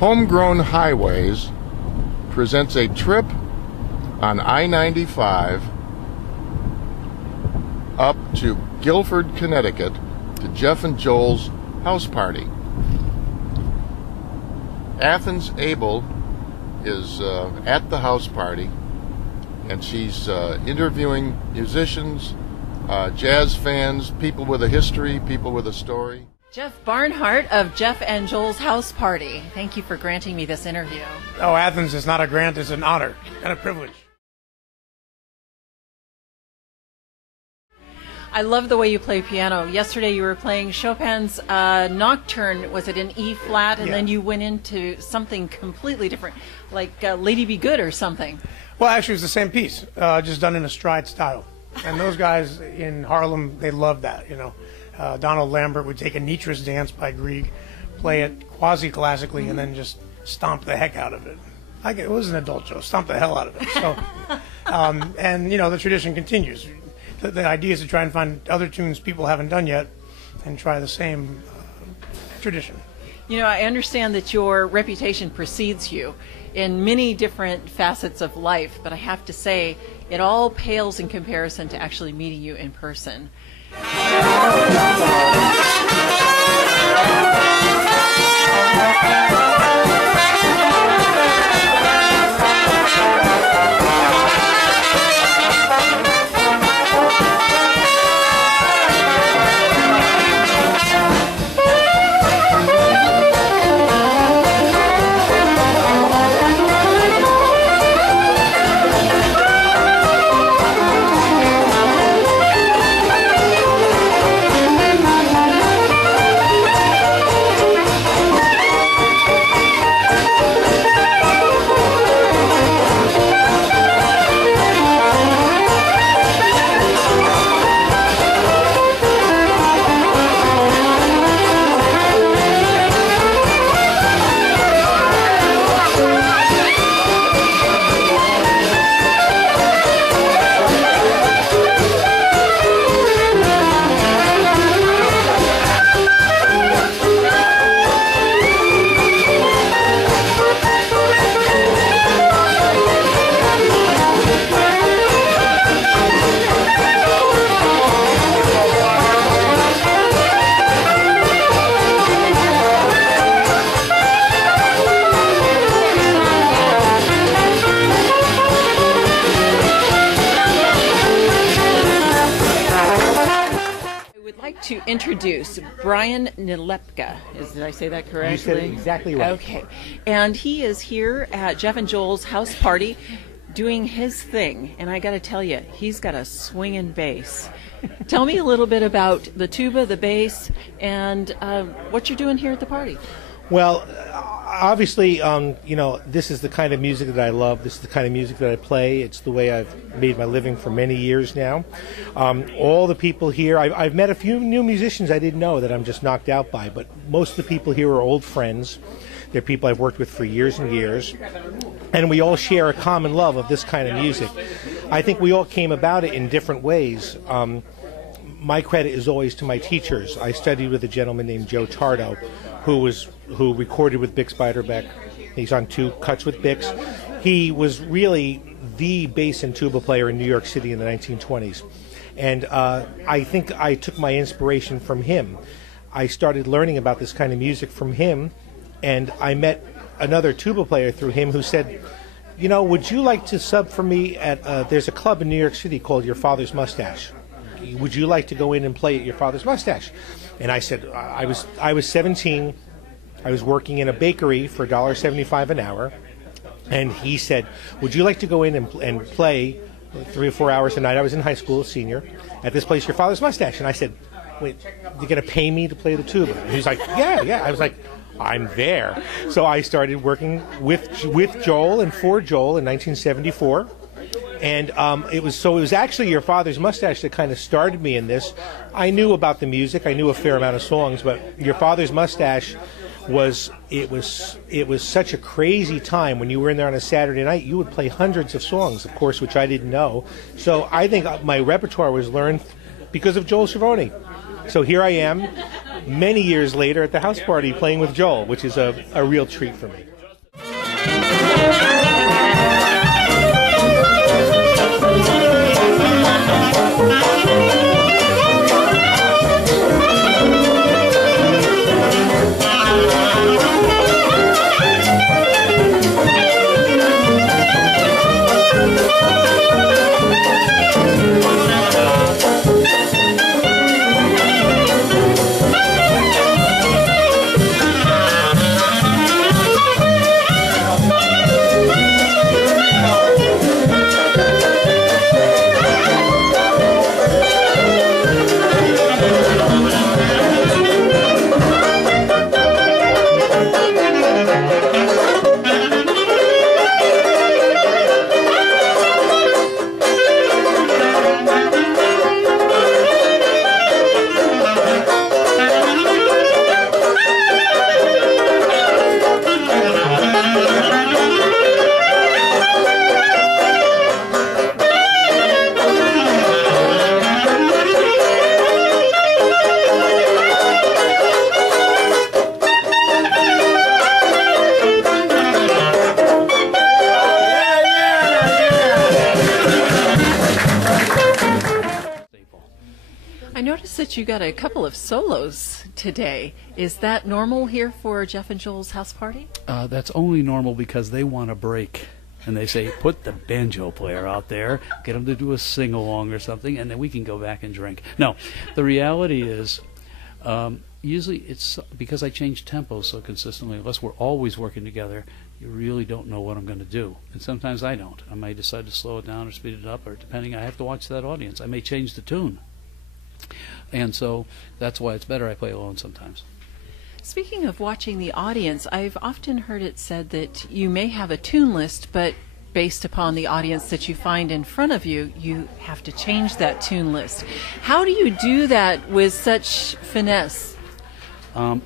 Homegrown Highways presents a trip on I-95 up to Guilford, Connecticut to Jeff and Joel's house party. Athens Abell is at the house party, and she's interviewing musicians, jazz fans, people with a history, people with a story. Jeff Barnhart of Jeff and Joel's House Party. Thank you for granting me this interview. Oh, Athens is not a grant, it's an honor and a privilege. I love the way you play piano. Yesterday you were playing Chopin's Nocturne, was it in E flat, and then you went into something completely different, like Lady Be Good or something. Well, actually it was the same piece, just done in a stride style. And those guys in Harlem, they love that, you know. Donald Lambert would take a Nitrous dance by Grieg, play it quasi-classically, and then just stomp the heck out of it. It was an adult show, stomp the hell out of it. So, and, you know, the tradition continues. The idea is to try and find other tunes people haven't done yet and try the same tradition. You know, I understand that your reputation precedes you in many different facets of life, but I have to say it all pales in comparison to actually meeting you in person. To introduce Brian Newlepke. Did I say that correctly? You said it exactly right. Okay. And he is here at Jeff and Joel's house party doing his thing. And I got to tell you, he's got a swinging bass. Tell me a little bit about the tuba, the bass, and what you're doing here at the party. Well, obviously, you know, this is the kind of music that I love. This is the kind of music that I play. It's the way I've made my living for many years now. All the people here, I've met a few new musicians I didn't know that I'm just knocked out by, but most of the people here are old friends. They're people I've worked with for years and years, and we all share a common love of this kind of music. I think we all came about it in different ways. My credit is always to my teachers. I studied with a gentleman named Joe Tardo, who recorded with Bix Beiderbecke. He's on 2 cuts with Bix. He was really the bass and tuba player in New York City in the 1920s. And I think I took my inspiration from him. I started learning about this kind of music from him, and I met another tuba player through him who said, you know, would you like to sub for me at, there's a club in New York City called Your Father's Mustache. Would you like to go in and play at Your Father's Mustache? And I said, I was 17. I was working in a bakery for $1.75 an hour. And he said, would you like to go in and play 3 or 4 hours a night? I was in high school, a senior, at this place, Your Father's Mustache. And I said, wait, you're going to pay me to play the tuba? And he's like, yeah. I was like, I'm there. So I started working with Joel and for Joel in 1974. And it was actually Your Father's Mustache that kind of started me in this. I knew about the music. I knew a fair amount of songs, but Your Father's Mustache was such a crazy time. When you were in there on a Saturday night, you would play hundreds of songs, of course, which I didn't know. So I think my repertoire was learned because of Joel Schiavone. So here I am, many years later at the house party playing with Joel, which is a real treat for me. I noticed that you got a couple of solos today. Is that normal here for Jeff and Joel's house party? That's only normal because they want a break. And they say, put the banjo player out there, get him to do a sing-along or something, and then we can go back and drink. No, the reality is, usually it's because I change tempos so consistently. Unless we're always working together, you really don't know what I'm going to do. And sometimes I don't. I may decide to slow it down or speed it up, or depending, I have to watch that audience. I may change the tune. And so that's why it's better I play alone sometimes. Speaking of watching the audience, I've often heard it said that you may have a tune list, but based upon the audience that you find in front of you, you have to change that tune list. How do you do that with such finesse?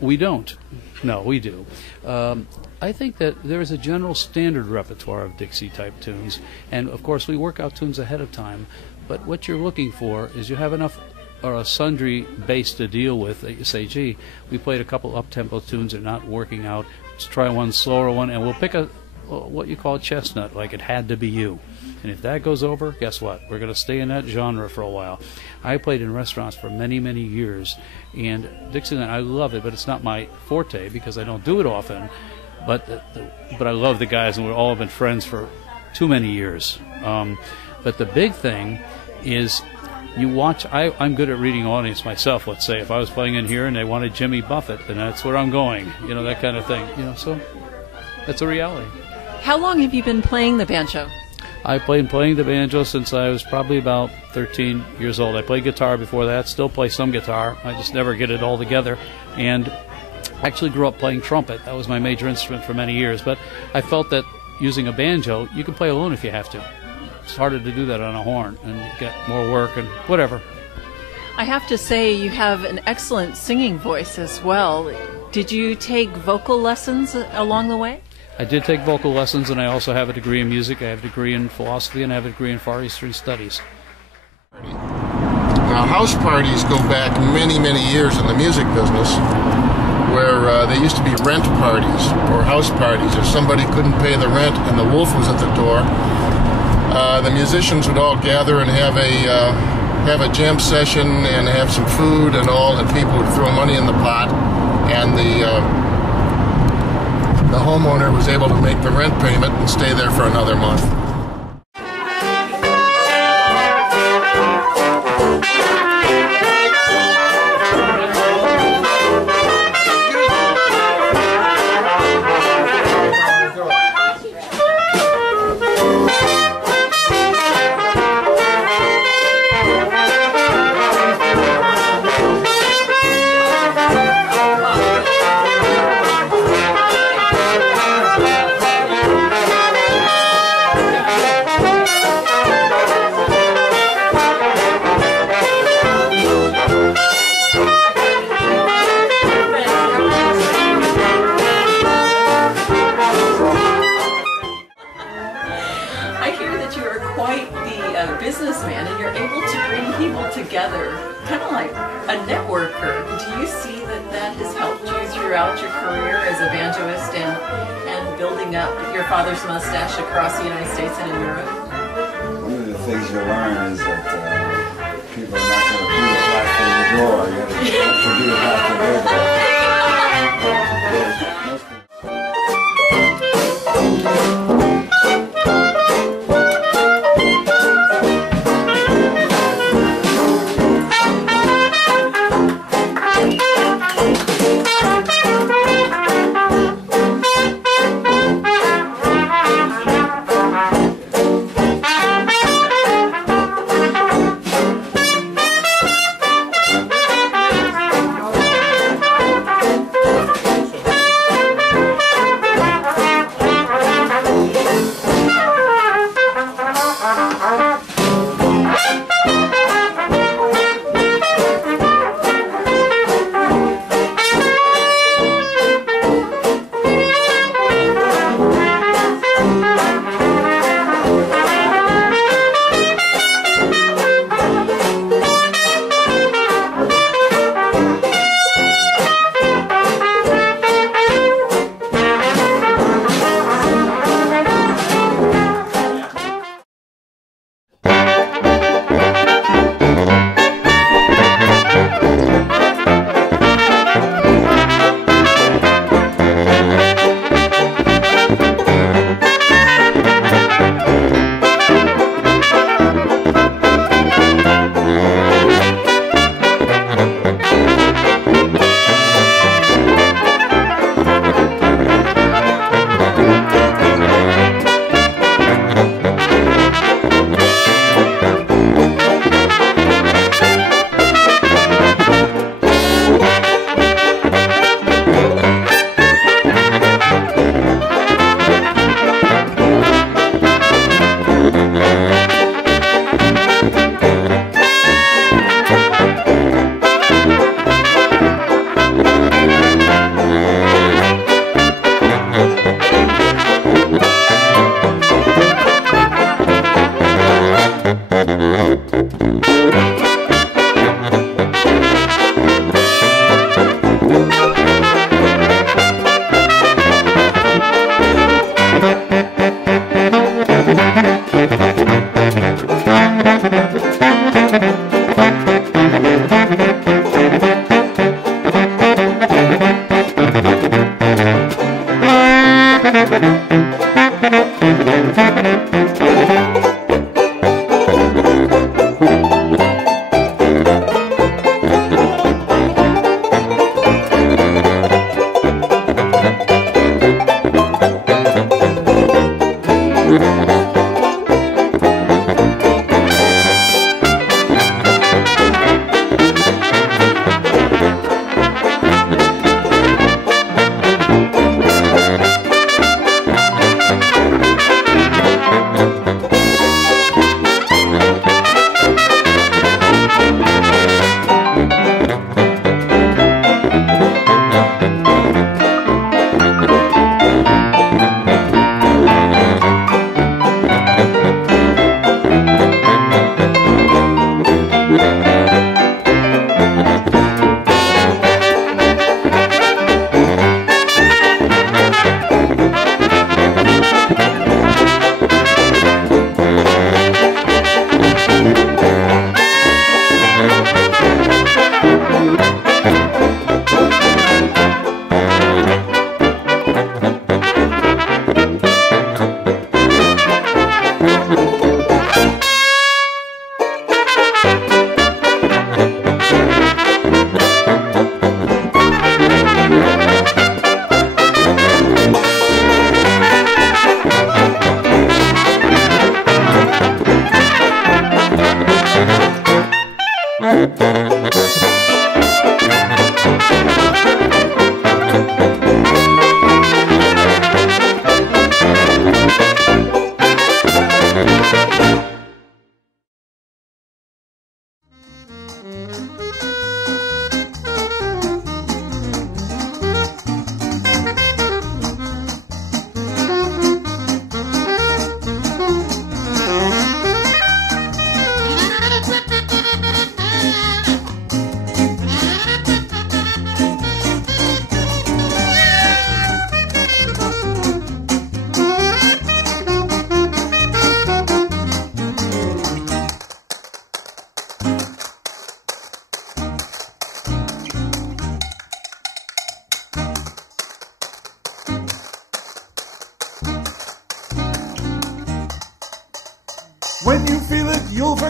We don't. No, we do. I think that there is a general standard repertoire of Dixie-type tunes, and of course we work out tunes ahead of time, but what you're looking for is you have enough or a sundry bass to deal with that you say, gee, we played a couple up-tempo tunes, they're not working out, let's try one slower one, and we'll pick a what you call a chestnut, like It Had to Be You. And if that goes over, guess what? We're going to stay in that genre for a while. I played in restaurants for many, many years, and Dixieland, I love it, but it's not my forte because I don't do it often. But I love the guys, and we've all been friends for too many years. But the big thing is you watch. I'm good at reading audience myself. Let's say if I was playing in here and they wanted Jimmy Buffett, then that's where I'm going. You know, that kind of thing. You know, so that's a reality. How long have you been playing the banjo? I've been playing the banjo since I was probably about 13 years old. I played guitar before that. Still play some guitar. I just never get it all together. And I actually grew up playing trumpet. That was my major instrument for many years. But I felt that using a banjo, you can play alone if you have to. It's harder to do that on a horn and get more work and whatever. I have to say you have an excellent singing voice as well. Did you take vocal lessons along the way? I did take vocal lessons, and I also have a degree in music. I have a degree in philosophy, and I have a degree in Far Eastern Studies. Now, house parties go back many, many years in the music business, where they used to be rent parties or house parties. If somebody couldn't pay the rent and the wolf was at the door, the musicians would all gather and have a jam session and have some food and all, and people would throw money in the pot, and the homeowner was able to make the rent payment and stay there for another month. Businessman, and you're able to bring people together, kind of like a networker. Do you see that that has helped you through throughout your career as a banjoist and building up your father's mustache across the United States and in Europe? One of the things you learn is that people are not going to beat it back to the door. You got to beat it back to their door.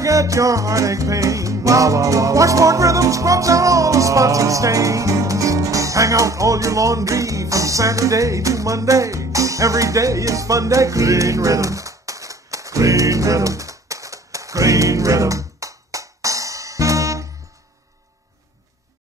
forget your heartache pain. Watch Sport Rhythm scrubs out all the spots and stains. Hang out all your laundry from Saturday to Monday. Every day is fun day. Clean Rhythm, clean rhythm, clean rhythm.